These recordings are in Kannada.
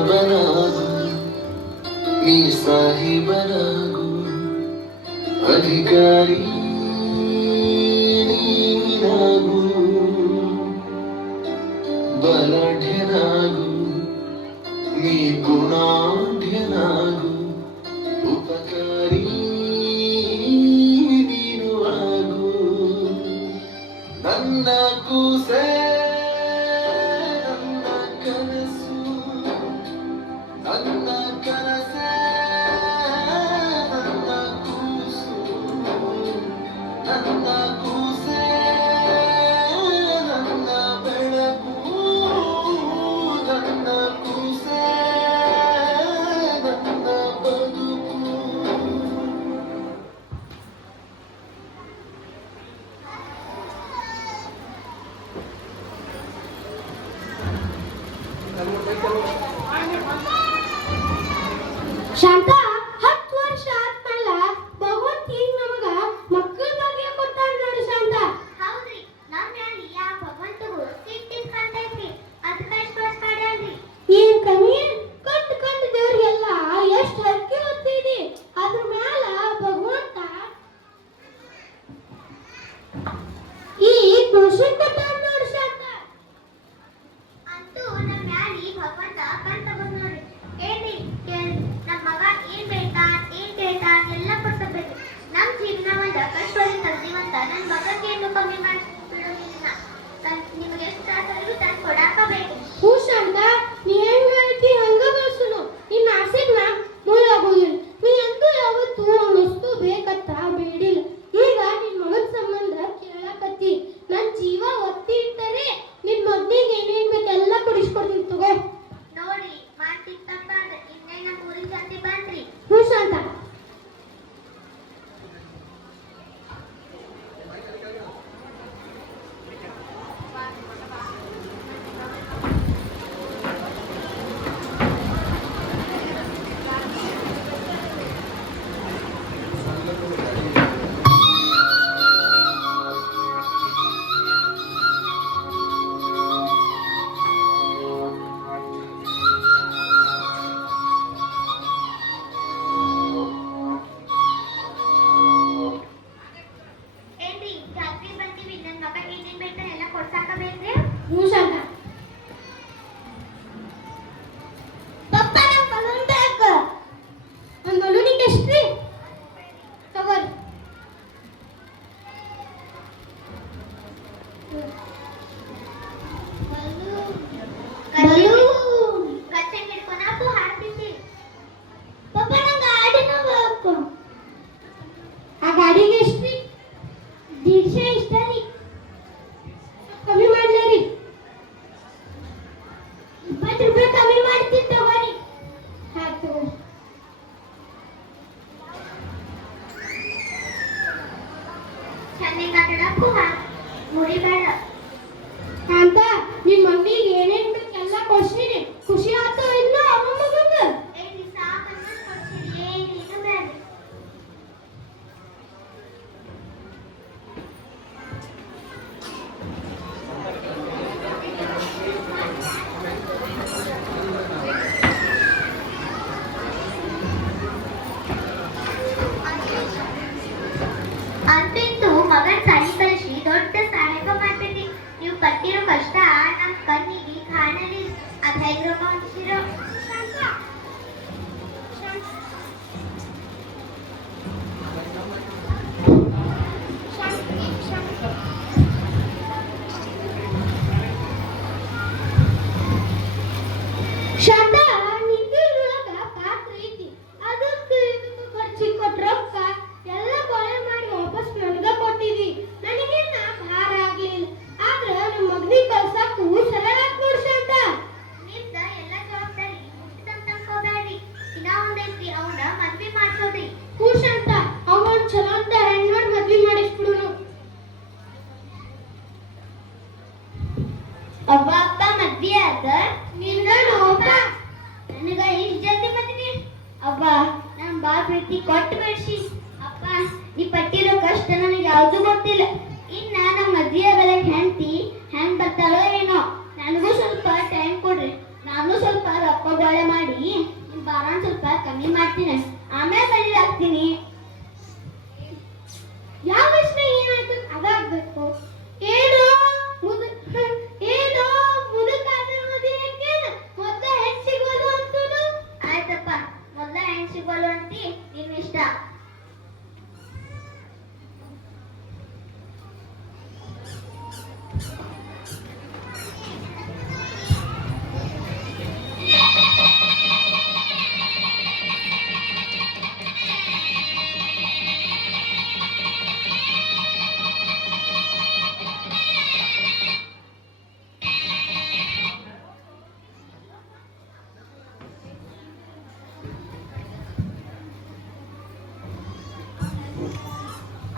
ಮಗನಾಗು ನೀ ಸಾಹಿಬನಾಗು ಅಧಿಕಾರಿ ನೀನಾಗು ಬಲಾಢ್ಯನಾಗು ನೀ ಗುಣಾಢ್ಯನಾಗು ಉಪಕಾರಿ ನೀನು ಆಗು ನನ್ನ ಕೂಸೆ ನನ್ನ ಕನಸು ನನ್ನ ಕನಸೆ ನನ್ನ ಕೂಸು ನನ್ನ ಕೂಸೆ ನನ್ನ ಬೆಳಕು ನನ್ನ ಕೂಸೆ ನನ್ನ ಬದುಕು. ಶಾಂತ 10 ವರ್ಷ ಆದ್ಮೇಲೆ ಭಗವಂತ ಈಗ ನಮಗ ಮಕ್ಕಳ ಬಗ್ಗೆ ಕೊಟ್ಟಾನ ನೋಡಿ ಶಾಂತ. ಹೌದ್ರಿ, ನಮ್ ಮ್ಯಾಲಿ ಯಾ ಭಗವಂತಗೂ ಸಿಟ್ಟಿಸ್ ಕಾಣ್ತೈತ್ರಿ. ಅದಕ್ಕ ಇಷ್ಟ್ ವರ್ಷ ಮಾಡ್ಯಾನ್ರಿ. ಏನ್ ಕಮ್ಮಿ ಕಂಡು ದೇವ್ರಿಗೆಲ್ಲ ಎಷ್ಟು ಹರಕೆ ಹೊತ್ತಿದಿ. ಅದ್ರ ಮ್ಯಾಲ ಭಗವಂತ ಈ ಖುಷಿ ಕೊಟ್ಟಾನ ನೋಡಿ ಶಾಂತ. ಅಂತೂ ನಮ್ ಮ್ಯಾಲಿ ಭಗವಂತ ಕಣ್ ತಗೊಂಡ್ ನೋಡ್ರಿ. ಏನ್ರಿ ಕೇಳ್ರಿ, ನಮ್ ಮಗ ಏನ್ ಬೇಡ್ತಾನ್ ಏನ್ ಕೇಳ್ತಾನ್ ಎಲ್ಲ ಕೊಡ್ಸಬೇಕ್ರಿ. ನಮ್ ಜೀವನ ಒಂದ ಕಷ್ಟವಾಗಿ ಕಲ್ತೀವಂತ ನನ್ ಮಗಕ್ಕೇನು ಕಮ್ಮಿ ಮಾಡಿ ಬಿಡೋದಿಲ್ಲ. ನಿಮ್ಗೆ ಎಷ್ಟು ತ್ರಾಸ ಆದ್ರೂ ತಂದ್ ಕೊಡಾಕ ಬೇಕು. ಹೂ ಶಾಂತ, ನೀ ಹೆಂಗ್ ಹೇಳ್ತಿ ಹಂಗ ಬೆಳ್ಸುನು. ನಿನ್ನ ಆಸೆಗ್ನ ಮುಳ್ಳಾಗೋದಿಲ್ಲ. ನೀ ಅಂತೂ ಯಾವತ್ತೂ ಒಂದಷ್ಟು ಬೇಕತ್ತ ಬೇಡಿಲ್ಲ. ಈಗ ನಿನ್ ಮಗನ ಸಂಬಂಧ ಕೇಳಕತ್ತಿ. ನನ್ ಜೀವ ಒತ್ತಿ ಇಟ್ಟರೆ ನಿನ್ ಮಗನಿಗೆ ಏನೇನ್ ಬೇಕೆಲ್ಲ ಕೊಡಿಸ್ಕೊಡ್ತೀನಿ ತಗೋ. ನೋಡಿ ಮಾಡ್ತಿದ್ ತಪ್ಪಾರ್ದ ಇನ್ನೇ ನಮ್ ಊರಿನ ಸಂತಿ ಬಂದ್ರಿ. ಹೂ ಶಾಂತ. ಏನ್ರಿ ಜಾತ್ರೆ ಬಂದೀವಿ, ನನ್ ಮಗ ಏನೇನ್ ಬೇಡ್ತಾನೆ ಎಲ್ಲ ಕೊಡ್ಸಾಕ ಬೇಕ್ರಿ. ಹೂ ಶಾಂತ. ಪಪ್ಪ ನಮ್ ಬಲೂನ್ ಬೇಕು. ನನ್ ಬಲೂನಿಗೆ ಎಷ್ಟ್ರಿ? ತಗೋರಿ. ಬಲೂನ್. ಕಚ್ಚೆ ಹಿಡ್ಕೊನಾಕು ಹಾಡ್ತಿದ್ದಿ. ಪಪ್ಪ ನಂಗೆ ಗಾಡಿನೂ ಬೇಕು. ಆ ಗಾಡಿಗೆ ಎಷ್ಟ್ರಿ? 150 ಇಷ್ಟ ರೀ. ಕಮ್ಮಿ ಮಾಡ್ಲೇ ರೀ. 20 ರೂಪಾಯಿ ಕಮ್ಮಿ ಮಾಡ್ತೀನಿ ತಗೋರಿ. ಆಯ್ತು. ಚಂದಿಗೆ ಆಟಾಡಕ್ಕೂ ಮುರಿಬೇಡ. ಅಂತ ನಿನ್ ಮಗನಿಗೆ ಏನೇನ್ ಬೇಕೆಲ್ಲ ಕೊಡ್ಸಿನಿ. ಖುಷಿ ಆಯ್ತು ಇಲ್ಲ ಅಮ್ಮ ಮಗಂಗ? ಏನ್ರಿ ಸಾಕನ್ನ ಕೊಡ್ಸಿರಿ, ಏನೇನು ಬೇಡ. ಅಂತೂ ಮಗನ್ ಸಾಲಿ ಕಳಿಸಿ ದೊಡ್ಡ ಸಹಾಯ ಮಾಡ್ಬಿಟ್ರಿ. ನೀವು ಪಟ್ಟಿರೋ ಕಷ್ಟ ನಮ್ ಕಣ್ಣಿಗೆ ಕಾಣಲಿ. ಅದ್ ಹೆಂಗ್ರ ಮಾಡ್ಸಿರೋ ಶಾಂತ, ನಿಂದು ಇದ್ರೊಳಗ ಪಾತ್ರೆ ಐತಿ. ಅದಕ್ಕೆ ಇದಕ್ಕೆ ಖರ್ಚಿಗೆ ಕೊಟ್ಟ ರೊಕ್ಕ ಎಲ್ಲ ಕೊಳೆ ಮಾಡಿ ವಾಪಸ್ ನನಗ ಕೊಟ್ಟಿದಿ. ನನಗೇನ ಭಾರ ಆಗ್ಲಿಲ್ಲ. ಆದ್ರ ನಮ್ಮ ಮಗನಿಗೆ ಕಳ್ಸಾಕು ಸರಳ ಆತ್ ನೋಡ್ ಶಾಂತ. ನಿಮ್ದ ಎಲ್ಲ ಜವಾಬ್ದಾರಿ ಮುಟ್ಟಿದಂತ ಅನ್ಕೋಬೇಡ್ರಿ. ಇನ್ನ ಒಂದೈತ್ರಿ, ಅವನ ಮದ್ವೆ ಮಾಡ್ಸೋದ್ರಿ. ಹೂ ಶಾಂತ, ಅವನ್ ಚಲೋ ಅಂತ ಹೆಣ್ಣೋಡ್ ಮದ್ವಿ ಮಾಡಿಸ್ಬಿಡುನು. ಅವ್ವ ಅಪ್ಪ ಮದ್ವೆ ಆದ ನಿಂದ ನೋಪ. ನನಗ ಇಷ್ಟ ಜಲ್ದಿ ಬಂದಿನಿ. ಅವ್ವ ನನ್ ಬಾಳ್ ಪ್ರೀತಿ ಕೊಟ್ಟು ಬೆಳ್ಸಿ. ಅಪ್ಪ ನೀ ಪಟ್ಟಿರೋ ಕಷ್ಟ ನನಗೆ ಯಾವ್ದು ಗೊತ್ತಿಲ್ಲ. ಇನ್ನ ನಮ್ಮ ಮದ್ವೆ ಆಗಲ್ಲ ಹೆಂಡ್ತಿ ಹೆಂಗ್ ಬರ್ತಾಳೋ ಏನೋ. ನನಗೂ ಸ್ವಲ್ಪ ಟೈಮ್ ಕೊಡ್ರಿ. ನಾನು ಸ್ವಲ್ಪ ರೊಕ್ಕ ಬಾಳೆ ಮಾಡಿ ನಿನ್ ಭಾರ ಸ್ವಲ್ಪ ಕಮ್ಮಿ ಮಾಡ್ತೀನಿ, ಆಮೇಲೆ ಮನೇಲಿ ಹಾಕ್ತೀನಿ. ಯಾವ ಪ್ರಶ್ನೆ ಏನಾಯ್ತು ಅದಾಗ್ಬೇಕು. ಏನು ಏನು ಮುದುಕಾದ ಮದುವೆಗೇನು ಮೊದ್ಲ ಹೆಣ್ ಸಿಗೋದು ಅಂತೂ. ಆಯ್ತಪ್ಪ, ಮೊದ್ಲ ಹೆಣ್ ಸಿಗೋಲು ಅಂತಿ, ನಿನ್ ಇಷ್ಟ.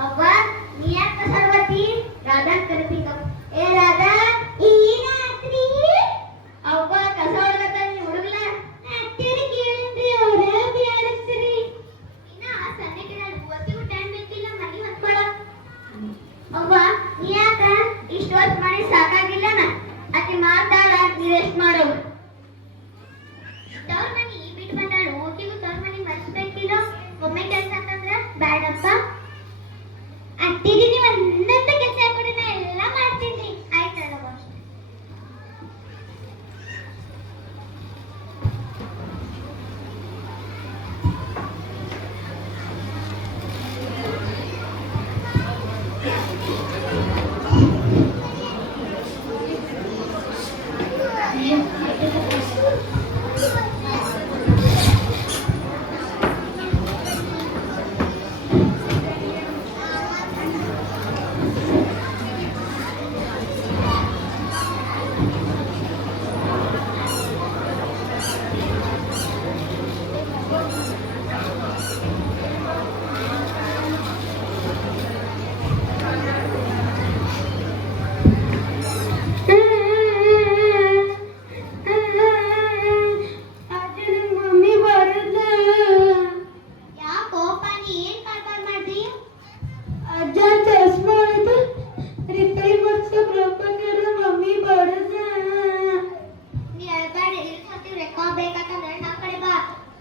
ಅವ್ವ, ನೀ ಯಾಕ ಸರ್ವತಿ? ರಾಧಾ ಕರಿತೀಗ. ಏ ರಾಧಾ, ಏನಾತ್ರಿ? ಅವ್ವ ಕಸ ಹೊಡ್ಲತ್ತ, ನೀ ಹುಡುಗ್ಲ ಅತ್ತೇರಿ ಕೇಳಿದ್ರಿ ಅವ್ರೇ ಬ್ಯಾಡಸ್ರಿ. ಇನ್ನ ಸಣ್ಣಗೆ ನಾನು ಒತ್ತಿಗೂ ಟೈಮ್ ಬೇಕಿಲ್ಲ ಮನಿ ಹೊತ್ಕೊಳ. ಅವ್ವ, ನೀ ಯಾಕ ಇಷ್ಟು ಹೊತ್ತು ಮಾಡಿ ಸಾಕಾಗಿಲ್ಲನ? ಆಕೆ ಮಾತಾಡ, ನೀ ರೆಸ್ಟ್ ಮಾಡೋ. ತವ್ರ ಮನಿ ಬಿಟ್ಟು ಬಂದಾಳು, ಓಕಿಗೂ ತವ್ರ ಮನಿ ಮರ್ಸ್ಬೇಕಿಲ್ಲ. ಒಮ್ಮೆ ಕೆಲಸ ಅಂತಂದ್ರ ಬ್ಯಾಡಪ್ಪ. ಅತ್ತಿರಿ ನೀವು ಒಂದಂತ ಕೆಲಸ ಕೊಡಿ, ನಾ ಎಲ್ಲ ಮಾಡ್ತೀನಿ. ಆಯ್ತಲ್ಲ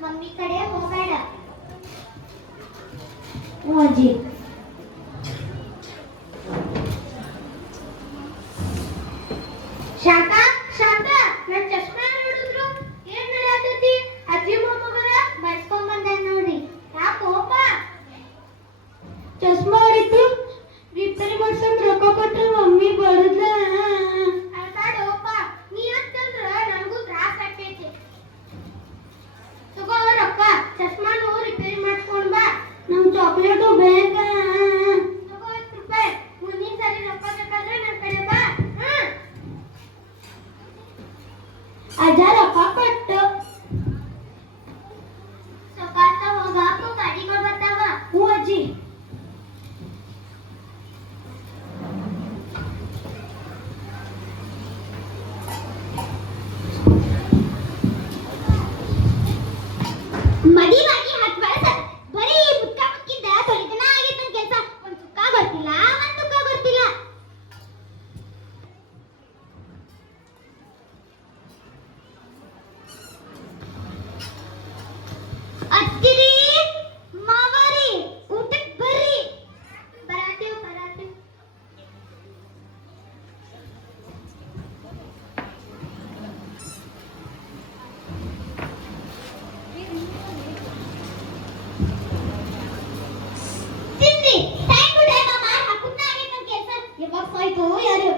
ಮಮ್ಮಿ ಕಡೆ ಹೋಗಬೇಡ. ಅಜ್ಜಿ ಶಾಂತ, ಶಾಂತ, ನನ್ನ ಚಶ್ಮಾ ನೋಡಿದ್ರು ಏನ್ ನಡೆಯತೈತಿ? ಅಜ್ಜಿ ಮೊಮ್ಮಗರ ಬಡ್ಸ್ಕೊಂಡ್ ಬಂದ ನೋಡ್ರಿ. ಯಾಕೋಪ? ಚಶ್ಮಾ ಹೊಡಿತು, ರಿಪೇರಿ ಮಾಡ್ಸಕ್ ರೊಕ್ಕ ಕೊಟ್ರೆ ಮಮ್ಮಿ ಬಡದ. ಅಳ್ತಾಡೋಪ, ನೀ ಅಂತಂದ್ರ ನನಗೂ ತ್ರಾಸ ಆಗ್ತೈತಿ. ತಗೋ ರೊಕ್ಕ, ಚಶ್ಮಾನು ರಿಪೇರಿ ಮಾಡ್ಸ್ಕೊಂಡ್ ಬಾ. ನಮ್ ಚಾಕ್ಲೇಟು ಬೇಕ. ತಗೋ 10 ರೂಪಾಯಿ. ಮುಂದಿನ ಸರಿ ರೊಕ್ಕ ಬೇಕಾದ್ರೆ ನನ್ನ ಕಡೆ ಬಾ. ಅಜ್ಜ ರೊಕ್ಕ ಕೊಟ್ಟು. ಸೊಕಾತ ಹೋಗಾಕು ಗಾಡಿಗಳು ಬರ್ತಾವ. ಹ್ಞೂ ಅಜ್ಜಿ. ಮಡಿ ಮಾಡಿ 10 ವರ್ಷ ಬರೀ ಮುಕ್ಕ ಮುಕ್ಕಿದ್ದ ತೊಳಿತನ ಆಗೈತೆ ಕೆಲಸ. ಒಂದ್ ಸುಕ್ಕ ಗೊತ್ತಿಲ್ಲ, ಒಂದ್ ತುಕ್ಕ ಗೊತ್ತಿಲ್ಲ. ಅತ್ತಿರಿ, ಮಾವಾರಿ, ಊಟಕ್ಕೆ ಬರ್ರಿ. ಬರಾತೇವ್ ಬರಾತೇವ್. ತಿನ್ರಿ, ಟೈಮ್ ಟು ಟೈಮ್ ಅಮ್ಮ ಹಾಕುತ್ತಾ ಆಗೈತೆ ನನ್ನ ಕೆಲಸ. ಯಾವಾಗ ಸಾಯ್ತು ಯಾರು?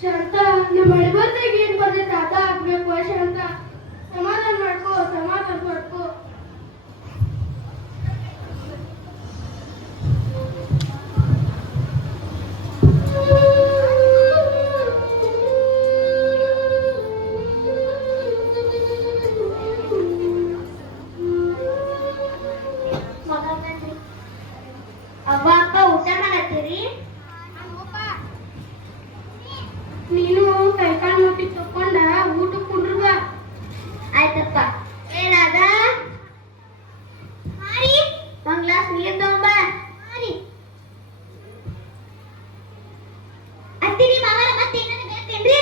ಶಾಂತ, ನಮ್ಮ ಮಳೆಬರ್ದಾಗ ಏನ್ ಬರ್ತೈತೆ ಅದ ಆಗ್ಬೇಕು. ಶಾಂತ, ಸಮಾಧಾನ ಮಾಡ್ಕೋ, ಸಮಾಧಾನ ಮಾಡ್ಕೋ. ನೀನು ಕೈಕಾಲು ಮುಟ್ಟಿ ತಕೊಂಡ ಊಟಕ್ಕೆ ಕುಂಡ್ರು ಬಾ. ಆಯ್ತಪ್ಪ. ಏನಾದ ಮಾರಿ ಒಂದ್ ಗ್ಲಾಸ್ ನೀರ್ ತಗೊಂಬ. ಮಾರಿ ಅತ್ತಿರಿ ಮಾವರ ಮತ್ತೆ ಏನಾರ ಬೇಕೇನ್ರಿ?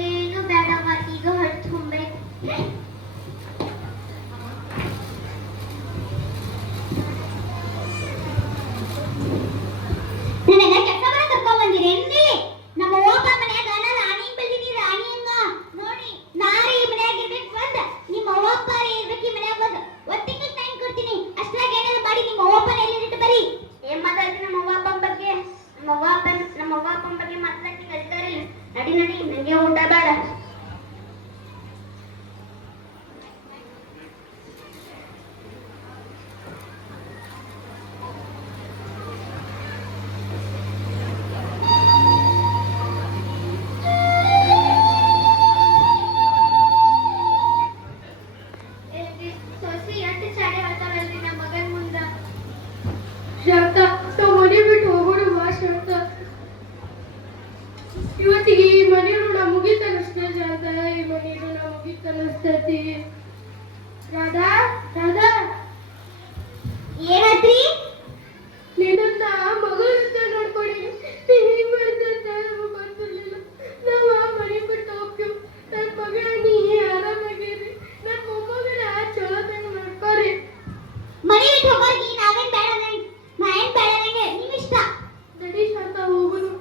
ಏನು ಬೇಡವ್ವ, ಈಗ ಹೊರಟು ತುಂಬೇಕು. ನನ್ನ ಕೆಲಸ ಮನೆ ಕರ್ಕೊಂಡ್ ಬಂದಿರೇನ್ರಿ? ನಮ್ಮ ಓಪ ಮನ್ಯಾಗ ನಾನು ರಾಣಿ ಬೆಳ್ದಿನಿ, ರಾಣಿ ಹಂಗ ನೋಡಿ. ನಾರಿ ಈ ಮನ್ಯಾಗ ಇರ್ಬೇಕು ಬಂದ, ನಿಮ್ಮ ಅವ್ವಪ್ಪ ಇರ್ಬೇಕು ಈ ಮನ್ಯಾಗ ಬಂದ. ಒಂದ್ ತಿಂಗಳು ಟೈಮ್ ಕೊಡ್ತೀನಿ, ಅಷ್ಟ್ರಾಗ ಏನಾದ್ರು ಮಾಡಿ ನಿಮ್ಮ ಅವ್ವಪ್ಪನ ಎಲ್ಲಿಟ್ಟು ಬರೀ. ಏನ್ ಮಾತಾಡ್ತೀನಿ ನಮ್ಮ ಅವ್ವಪ್ಪನ ಬಗ್ಗೆ? ನಮ್ಮ ಅವ್ವಪ್ಪನ ಬಗ್ಗೆ ಮಾತಾಡಕ್ಕೆ ಕಲಿತಾರಿಲ್ಲ. ನಡಿ ನಡಿ, ನಂಗೆ ಊಟ ಬೇಡ. ಸೊಸಿ ಎಷ್ಟು ಚಾಡಿ ಹೇಳ್ತಾರಲ್ರಿ ನಮ್ಮ ಮಗನ ಮುಂದ. ಶಾಂತ ನಾವು ಮನೆ ಬಿಟ್ಟು ಹೋಗೋಣ ಬಾ ಶಾಂತ. ಇವತ್ತಿಗೆ ಈ ಮನೆ ಋಣ ಮುಗಿತನಷ್ಟೇ ಶಾಂತ, ಈ ಮನೆ ಋಣ ಮುಗಿತನಸ್ತತಿ. ರಾಧಾ ರಾಧಾ ಏನತ್ರಿ? ನಿನ್ನ ಮಗಳು ಅಂತ ನೋಡ್ಕೊಳ್ಳಿ. ಹಿಂಗ್ ಮಾಡ್ತಂತ ನಮಗ್ ಗೊತ್ತಿರ್ಲಿಲ್ಲ. ನಾವು ಆ ಮನೆ ಬಿಟ್ಟು ಹೋಗ್ತೀವಿ. ನನ್ನ ಮಗಳ ನೀ ಆರಾಮಾಗಿರಿ, ನನ್ನ ಮೊಮ್ಮಗನ ಚಲೋತನ ನೋಡ್ಕೊರಿ. ಮನೆ ಬಿಟ್ಟು ಹೋಗೋರ್ಗಿ ನಾವೇನ್ ಬೇಡ, ನಾ ಏನ್ ಬೇಡ, ನಂಗೆ ನಿಮ್ ಇಷ್ಟ. ನಡಿ ಶಾಂತ ಹೋಗುನು.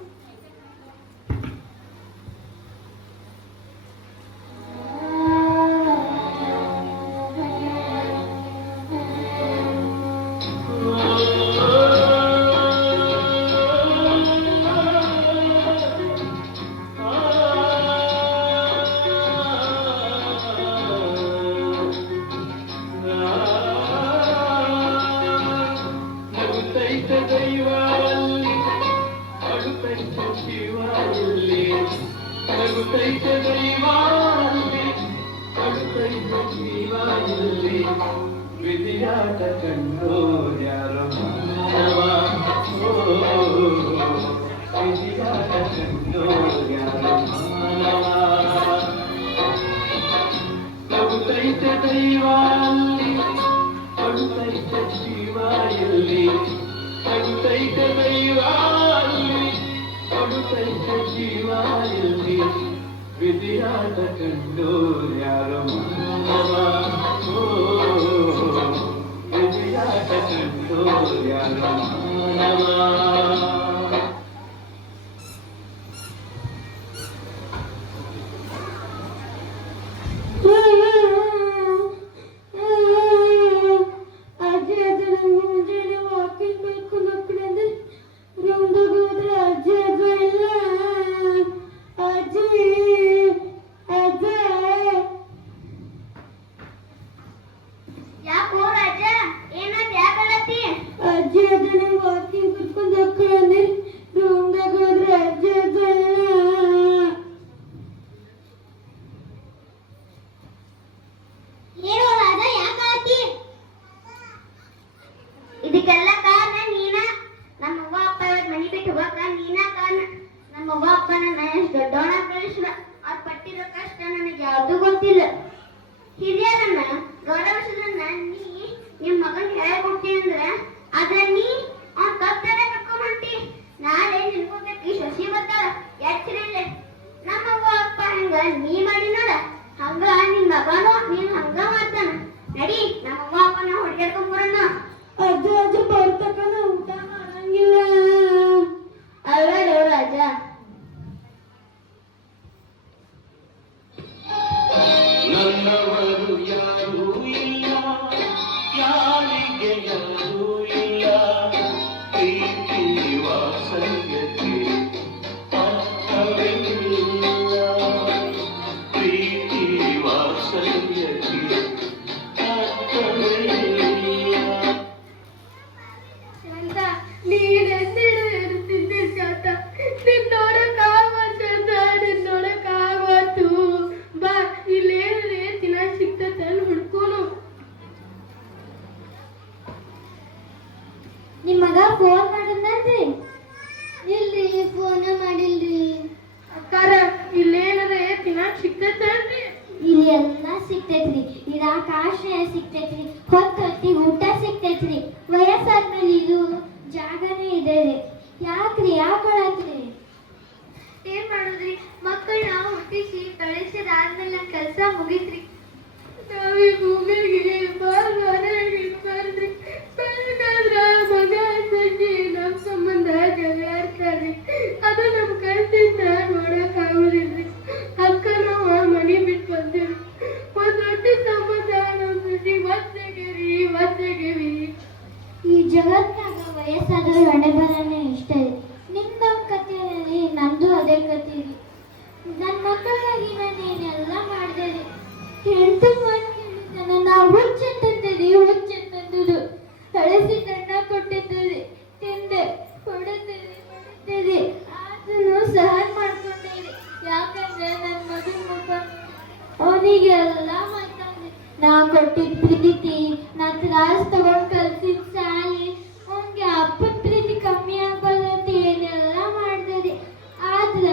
ನಗುತ್ತೈತೆ ದೈವ ಅಲ್ಲಿ, ಅಳುತ್ತೈತೆ ಜೀವ ಇಲ್ಲಿ. ನಗುತ್ತೈತೆ ದೈವ ಅಲ್ಲಿ, ಅಳುತ್ತೈತೆ ಜೀವ ಇಲ್ಲಿ. ವಿಧಿಯಾಟ ಕಂಡೋರ್ಯಾರೋ ಮಾನವ, ಓ, ವಿಧಿಯಾಟ ಕಂಡೋರ್ಯಾರೋ ಮಾನವ. ನಗುತ್ತೈತೆ ದೈವ ಅಲ್ಲಿ, ಅಳುತ್ತೈತೆ ಜೀವ ಇಲ್ಲಿ. ನಗುತ್ತೈತೆ ದೈವ ಅಲ್ಲಿ, ಅಳುತ್ತೈತೆ ಜೀವ ಇಲ್ಲಿ. ವಿಧಿಯಾಟ ಕಂಡೋರ್ಯಾರೋ ಮಾನವ, ಓ, ವಿಧಿಯಾಟ ಕಂಡೋರ್ಯಾರೋ ಮಾನವ. ಅಜ್ಜಿ ಅಜ್ಜ ನಂಗೆ ಮುಂಜಾನೆ ವಾಕಿಂಗ್ ಮಾಡ್ಕೊಂಡು ಹೋಗ್ಬಿಡಂದ್ರೆ ರೂಮ್ದಾಗ ಹೋದ್ರೆ ಅಜ್ಜಿ ಅಜ್ಜ ಇಲ್ಲ. ಅಜ್ಜಿ ಅಜ್ಜ ಯಾಕೋ ರಾಜ, ಏನಾದ್ ಯಾಕಲತ್ತಿ? ಅಜ್ಜಿ ಅಜ್ಜ ನಂಗೆ ವಾಕಿಂಗ್ ಕರ್ಕೊಂಡು ಹೋಗ್ಬಿಡಂದ್ರೆ ರೂಮ್ದಾಗ ಹೋದ್ರೆ ಅಜ್ಜಿ ಅಜ್ಜ ಇಲ್ಲ. ಏನೋ ರಾಜ, ಯಾಕಲತ್ತಿ? ಇದಕ್ಕೆಲ್ಲ ಕಾರಣ ನೀನ. ನಮ್ಮ ಅವ್ವ ಅಪ್ಪ ಇವತ್ತು ಮನೆ ಬಿಟ್ಟು ಹೋಗಕ್ಕ ನೀನ ಕಾರಣ. ನಮ್ಮ ಅವ್ವ ಅಪ್ಪ ನನ್ನ ಎಷ್ಟು ದೊಡ್ಡವನ ಬೆಳೆಸಿದ. ಅವ್ರು ಪಟ್ಟಿರೋ ಕಷ್ಟ ನನಗೆ ಯಾವ್ದು ಗೊತ್ತಿಲ್ಲ. ಹಿರಿಯರನ್ನ ಗೌರವಿಸೋದನ್ನ ನಿಮ್ ಮಗನ್ ಹೇಳ್ಕೊಡ್ತೀನಿ ಅಂದ್ರೆ ಆದ್ರೆ ನೀ ಅವ್ನ ತಪ್ಪನೆ ಕರ್ಕೊಂಡ್ ಹೊಂಟಿ. ನಾಳೆ ನಿನ್ಕೋಬೇಕಿ ಶಶಿ ಬರ್ತಾಳ, ಎಚ್ಚರಿಲ್ಲ. ನಮ್ಮ ಅವ್ವ ಅಪ್ಪ ಹಂಗ ನೀ ಮಾಡಿ ನೋಡ, ಹಂಗ ನಿನ್ ಮಗನು ನೀನ್ ಹಂಗ ಮಾಡ್ತಾನ. ನಡಿ, ನಮ್ಮ ಅವ್ವ ಅಪ್ಪನ ಹೊಡ್ಯಾಡ್ಕೊಂಡ್ ಬರೋಣ. ಅಜ್ಜ ಅಜ್ಜ ಬರ್ತಕ್ಕನ ಊಟ ಮಾಡಂಗಿಲ್ಲ. ಅಲ್ವಾ ರಾಜ? ನನ್ನವರು ಯಾರೂ ಇಲ್ಲ, ಯಾರಿಗೆ ಯಾರೂ ಇಲ್ಲ. ಪ್ರೀತಿ ವಾತ್ಸಲ್ಯಕ್ಕೆ ಅರ್ಥವಿಲ್ಲ. ಪ್ರೀತಿ ವಾತ್ಸಲ್ಯಕ್ಕೆ ಅರ್ಥವಿಲ್ಲ. ಶಾಂತ ನೀನೆಂದಿರು ಇರುತ್ತಿದ್ದೆ ಶಾಂತ. ನಿನ್ ನೋಡಕ್ಕಾಗತ್ತ, ನಿನ್ ನೋಡಕ್ಕಾಗತ್ತು. ಬಾ, ಇಲ್ಲೇನ್ರೆ ದಿನ ಸಿಗ್ತೈತೆ ಅಲ್ಲಿ ಹುಡ್ಕೋನು. ನಿಮ್ ಮಗ ಫೋನ್ ಮಾಡಿದ್ನಲ್ರಿ? ಇಲ್ಲ ಫೋನ್ ಮಾಡಿಲ್ರಿ. ಅಕ್ಕಾರ ಇಲ್ಲೇನದ ತಿನ್ನಾಕ್ ಸಿಗ್ತೈತೇನ್ರಿ? ಇಲ್ಲಿ ಎಲ್ಲ ಸಿಗ್ತೈತ್ರಿ. ಇರಾಕ ಆಶ್ರಯ ಸಿಗ್ತೈತ್ರಿ, ಹೊತ್ತಿಗೆ ಊಟ ಸಿಗ್ತೈತ್ರಿ. ವಯಸ್ಸಾದ್ಮೇಲೆ ಇದು ಜಾಗನೇ ಇದೆ ರೀ. ಯಾಕ್ರಿ ಯಾಕಳತ್ರಿ? ಏನ್ ಮಾಡುದ್ರಿ, ಮಕ್ಕಳನ್ನ ಹುಟ್ಟಿಸಿ ಬೆಳೆಸಿದಾದ್ಮೇಲೆ ನನ್ನ ಕೆಲಸ ಮುಗಿತ್ರಿ. ನಾವೀ ಭೂಮಿಗೆ ಬಾರ್ದ್ರಿ ಬೆಳಗಾದ್ರ ಮಗ ತಂಗಿ ನಮ್ ಸಂಬಂಧ ಜಗಾಡ್ತಾರ್ರಿ. ಅದು ನಮ್ ಕಣ್ಣಿಂದ ನೋಡಕ್ ಆಗುದಿಲ್ರಿ. ಅಕ್ಕ ನಾವ ಮನಿ ಬಿಟ್ಟು ಬಂದಿರಿ. ಒಂದ್ ದೊಡ್ಡ ಸಂಬಂಧ ನಮ್ ಒತ್ತಾಗೇವಿ. ಈ ಜಗತ್ನಾಗ ವಯಸ್ಸಾದವ್ರ ಹಣೆ ಬರನೇ ಇಷ್ಟ ಇದೆ. ನಿಮ್ದೊಂದು ಕತೆ ರೀ, ನಂದು ಅದೇ ಕತೆ ರೀ. ನನ್ನ ಮಕ್ಕಳಿಗಾಗಿ ನಾನು ಏನೆಲ್ಲ ಮಾಡಿದೆ ರೀ. ಹೆಂಡತಿ ಮಾತು ಕೇಳಿದ್ದಾನ ನಾವು ಹುಚ್ಚೆತ್ತಂದುದು ಹಳಸಿ ದಂಡ ಕೊಟ್ಟಿದ್ದೀರಿ. ತಿಂದೆ ಹೊಡೆದಿರಿ ಆದ್ರೂ ಸಹಾಯ ಮಾಡ್ಕೊಂಡಿರಿ. ಯಾಕಂದ್ರೆ ನನ್ನ ಮಗನ ಮುಖ ಅವನಿಗೆಲ್ಲ ಮಾತಾಡಿ ನಾ ಕೊಟ್ಟಿದ್ದ ಪ್ರೀತಿ, ನಾ ತ್ರಾಸ್ ತಗೊಂಡು ಕಲ್ಸಿದ ಸಾಲಿ, ಅವನಿಗೆ ಅಪ್ಪನ ಪ್ರೀತಿ ಕಮ್ಮಿ ಆಗ್ಬಾರ್ದಂತ ಏನೆಲ್ಲ ಮಾಡಿದ್ರಿ. ಆದ್ರ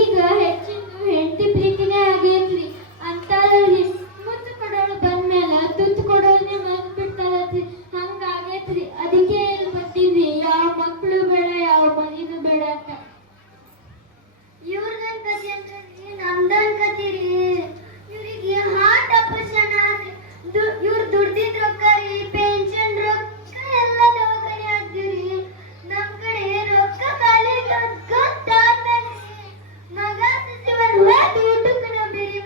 ಈಗ ಹೆಚ್ಚಿನ ಹೆಂಡತಿ ಪ್ರೀತಿನೇ ಆಗೈತ್ರಿ. ಅಂತಾರಲ್ಲಿ ಮುತ್ತು ಕೊಡೋಳು ಬಂದ್ಮೇಲೆ ತುತ್ತು ಕೊಡೋಳ್ನೇ ಮರ್ತ್ ಬಿಡ್ತಾರತ್ರಿ. ಹಂಗಾಗೈತ್ರಿ. ಅದಕ್ಕೆ ಇಲ್ಲಿ ಬಂದಿದ್ರಿ, ಯಾವ ಮಕ್ಕಳು ಬೇಡ, ಯಾವ ಮನಿನೂ ಬೇಡ ಅಂತ. ಇವ್ರದೊಂದು ಕತೆ ಅಂತಂದ್ರಿ, ನಮ್ದೊಂದು ಕತೆ ರೀ. ಇವ್ರಿಗೆ ಹಾರ್ಟ್ ಆಪರೇಷನ್ ಆದ್ರಿ. ಇವ್ರು ದುಡ್ದಿದ್ ರೊಕ್ಕ ರೀ, ಪೆನ್ಷನ್ ರೊಕ್ಕ ಎಲ್ಲ ದವಾಖಾನೆ ಹಾಕ್ದಿರಿ. ನಮ್ ಕಡೆ ರೊಕ್ಕ ಖಾಲಿ ಗೊತ್ತಾದ್ಮೇಲೆ ಮಗ ಸಚಿವರು ಊಟಕ್ಕೆ ನಾವು ಬೇರೆ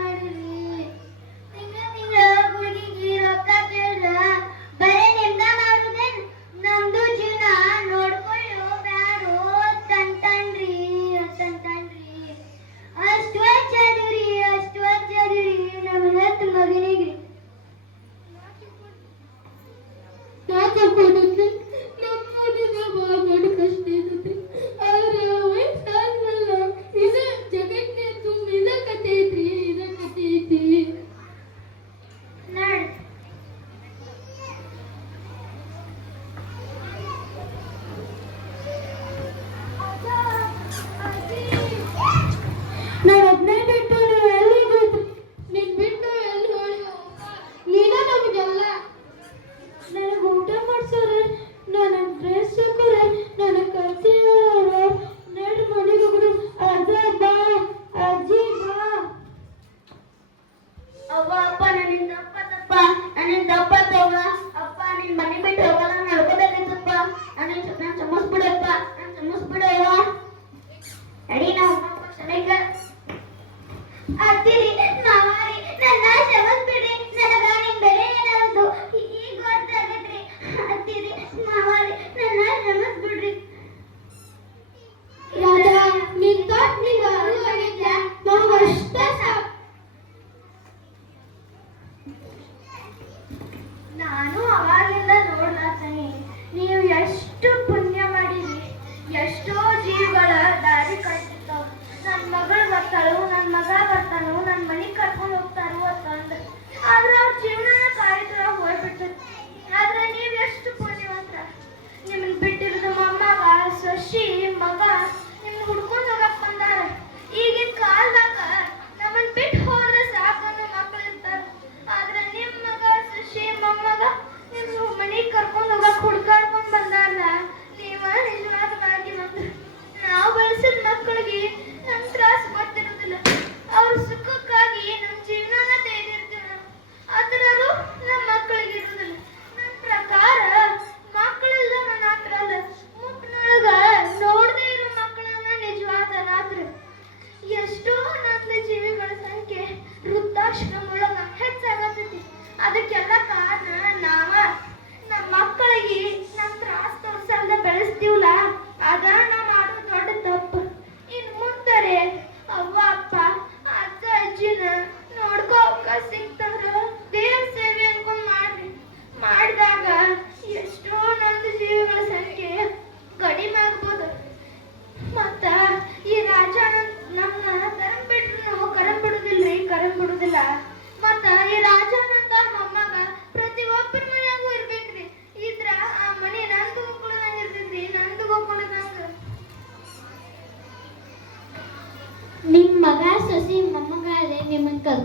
ಮಾಡಿರಿ. ತಿಂಗಳ ಹುಡುಗಿಗೆ ರೊಕ್ಕ ಕೇಳಿದ್ರ ಬರೇ ನಿಮ್ದ ಮಾಡುದೇನ್, ನಮ್ದು ಜೀವನ ನೋಡ್ಕೊಳ್ಳೋ ಬ್ಯಾಡೋ ತಂತನ್ರಿ. ಅಷ್ಟು ಹಚ್ಚದಿರಿ ನಮ್ಮ ಹತ್ತು ಮಗನಿಗೆ ಕೊಡುತ್ತೆ. ನಮ್ಮ ಮನೆಗೆ ಭಾಳ ದೊಡ್ಡ ಕಷ್ಟ ಇರ್ತೈತಿ. ಆದ್ರೆ ವಯಸ್ಸಾದ್ಮೇಲೆ ಇದ ಜಗತ್ತಿನ ತುಂಬ ಇದ ಕತೆ ಐತಿ. ನೋಡ್ ನಾನು ಒಬ್ಬನೇ ಬಿಟ್ಟು ನೀವು ಎಲ್ಲಿಗೋದ್ರಿ? ನೀನ್ ಬಿಟ್ಟು ಎಲ್ಲಿ ಹೋಗಿ ನೀನ ನಮಗೆಲ್ಲ ನನಗೆ ಊಟ ಮಾಡ್ಸೋರ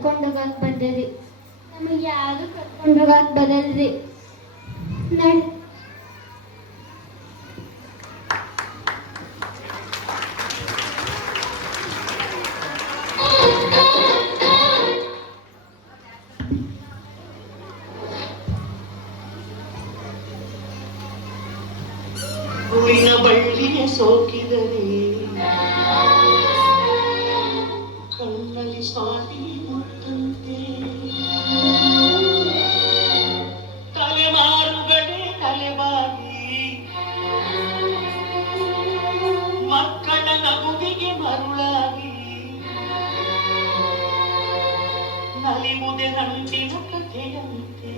ಕರ್ಕೊಂಡೋಗಕ್ ಬಂದಿರಿ. ನಮಗೆ ಯಾರು ಕರ್ಕೊಂಡೋಗಕ್ ಬರಲ್ರಿ. ನಡ್ ಹೂವಿನ ಬಳ್ಳಿಯ ಸೋಕಿದರೆ ಕಣ್ಣಲ್ಲಿ ಸ್ವಾತಿ ಮುತ್ತಂತೆ ತಲೆಮಾರುಗಳೇ ತಲೆಬಾಗಿ ಮಕ್ಕಳ ನಗುವಿಗೆ ಮರುಳಾಗಿ ನಲಿವುದೆ ನಂಟಿನ ಕಥೆಯಂತೆ